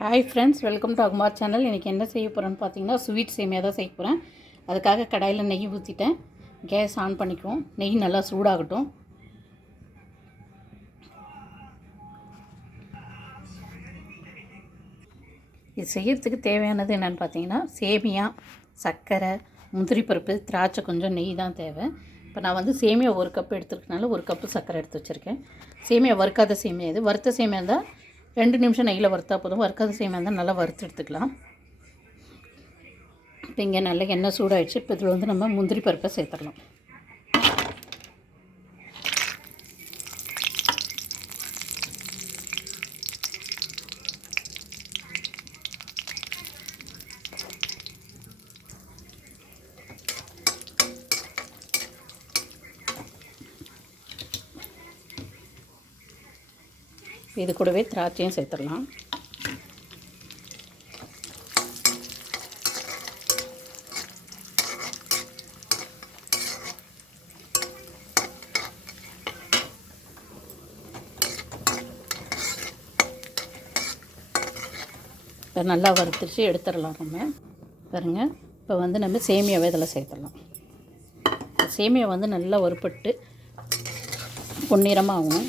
Hi friends, welcome to அகுமார் channel. இன்றைக்கி என்ன செய்ய போகிறேன்னு பார்த்தீங்கன்னா ஸ்வீட் சேமியா தான் செய்ய போகிறேன். அதுக்காக கடாயில் நெய் ஊற்றிட்டேன். கேஸ் ஆன் பண்ணிக்குவோம். நெய் நல்லா சூடாகட்டும். இது செய்கிறதுக்கு தேவையானது என்னென்னு பார்த்தீங்கன்னா சேமியா, சர்க்கரை, முந்திரி பருப்பு, திராட்சை, கொஞ்சம் நெய் தான் தேவை. இப்போ நான் வந்து சேமியா 1 கப் எடுத்துருக்கனால 1 கப்பு சர்க்கரை எடுத்து வச்சுருக்கேன். சேமியா வறுக்காத சேமியா, இது வறுத்த சேமியா இருந்தால் 2 நிமிஷம் நெய்யில் வறுத்தா போதும். வறுக்காத சேமியா இருந்தால் நல்லா வறுத்து எடுத்துக்கலாம். இப்போ இங்கே நல்லா எண்ணெய் சூடாகிடுச்சு. இப்போ இதில் வந்து நம்ம முந்திரி பருப்பை சேர்த்துடலாம். இது கூடவே திராட்சையும் சேர்த்துடலாம். இப்போ நல்லா வறுத்துச்சு எடுத்துடலாம். நம்ம பாருங்கள், இப்போ வந்து நம்ம சேமியாவை இதில் சேர்த்துடலாம். சேமியா வந்து நல்லா வறுப்பட்டு பொன்னிறமாகும்.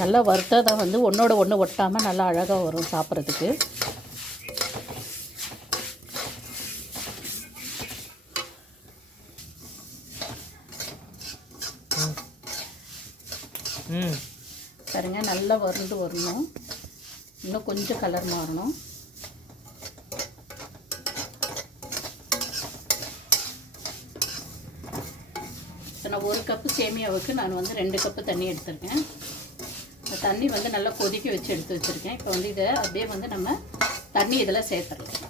நல்லா வறுத்தா தான் வந்து ஒன்றோட ஒன்று ஒட்டாமல் நல்லா அழகாக வரும் சாப்பிட்றதுக்கு. பாருங்க, நல்லா வறுந்து வரணும். இன்னும் கொஞ்சம் கலர் மாறணும். இப்போ நான் 1 கப்பு சேமியாவுக்கு நான் வந்து 2 கப்பு தண்ணி எடுத்துருக்கேன். இந்த தண்ணி வந்து நல்லா கொதிக்க வச்சு எடுத்து வச்சுருக்கேன். இப்போ வந்து இதை அப்படியே வந்து நம்ம தண்ணி இதில் சேர்த்துடலாம்.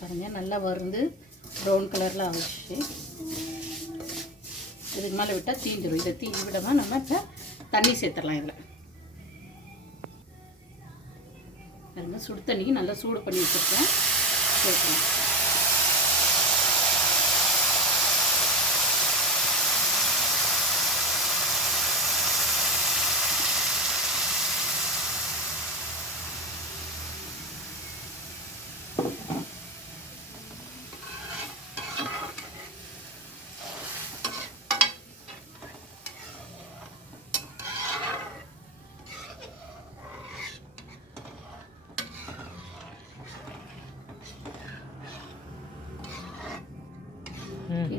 பாருங்கள், நல்லா வறுந்து ப்ரௌன் கலரில் ஆகிடுச்சு. இதுக்கு மேலே விட்டால் தீஞ்சிடும். இதை தீஞ்சி விடாமல் நம்ம இப்போ தண்ணி சேர்த்துடலாம். இதில் பாருங்கள், சுடு தண்ணிக்கு நல்லா சூடு பண்ணி வச்சுருக்கேன். சேர்க்கலாம்.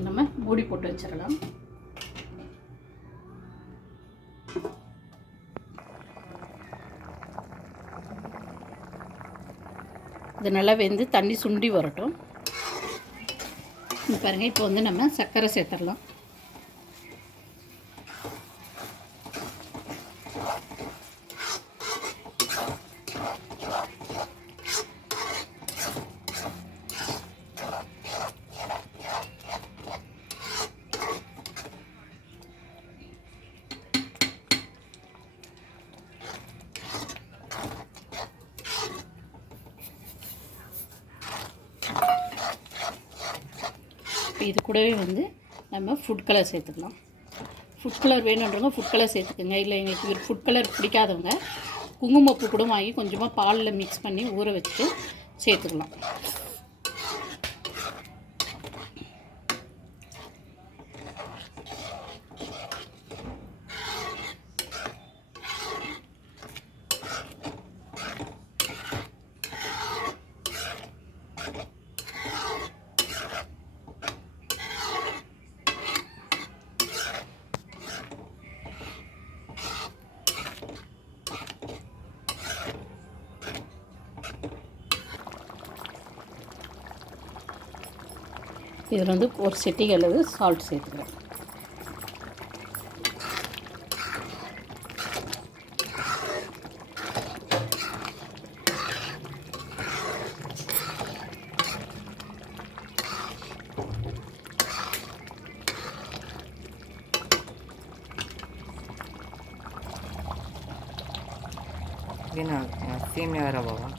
நம்ம மூடி போட்டு வச்சிடலாம். இது நல்லா வெந்து தண்ணி சுண்டி வரட்டும். பாருங்கள், இப்போ வந்து நம்ம சர்க்கரை சேர்த்துடலாம். இது கூடவே வந்து நம்ம ஃபுட் கலர் சேர்த்துக்கலாம். ஃபுட் கலர் வேணுன்றவங்க ஃபுட் கலர் சேர்த்துக்கோங்க. இல்லை எங்களுக்கு ஃபுட் கலர் பிடிக்காதவங்க குங்குமப்பூ கூட வாங்கி கொஞ்சமாக பாலில் மிக்ஸ் பண்ணி ஊற வச்சுட்டு சேர்த்துக்கலாம். இதில் வந்து ஒரு சிட்டிகை அளவு சால்ட் சேர்த்துக்கிறேன். இதுனா சேமியா ரவாவா?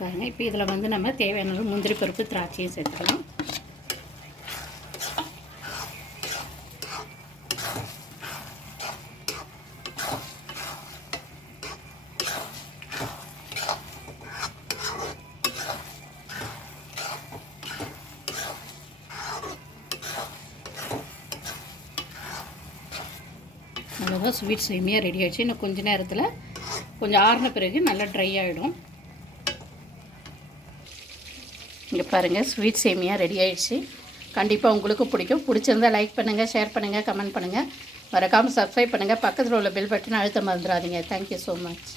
பாருங்கள், இப்போ இதில் வந்து நம்ம தேவையான முந்திரி பருப்பு திராட்சையும் சேர்த்துக்கலாம். அவ்வளோதான், ஸ்வீட் சேமியா ரெடி ஆகிடுச்சு. இன்னும் கொஞ்சம் நேரத்தில் கொஞ்சம் ஆறின பிறகு நல்லா ட்ரை ஆகிடும். இங்கே பாருங்கள், ஸ்வீட் சேமியா ரெடி ஆகிடுச்சு. கண்டிப்பாக உங்களுக்கு பிடிக்கும். பிடிச்சிருந்தால் லைக் பண்ணுங்கள், ஷேர் பண்ணுங்கள், கமெண்ட் பண்ணுங்கள். மறக்காமல் சப்ஸ்கிரைப் பண்ணுங்கள். பக்கத்தில் உள்ள பெல் பட்டன் அழுத்த மறந்துடாதீங்க. Thank you so much.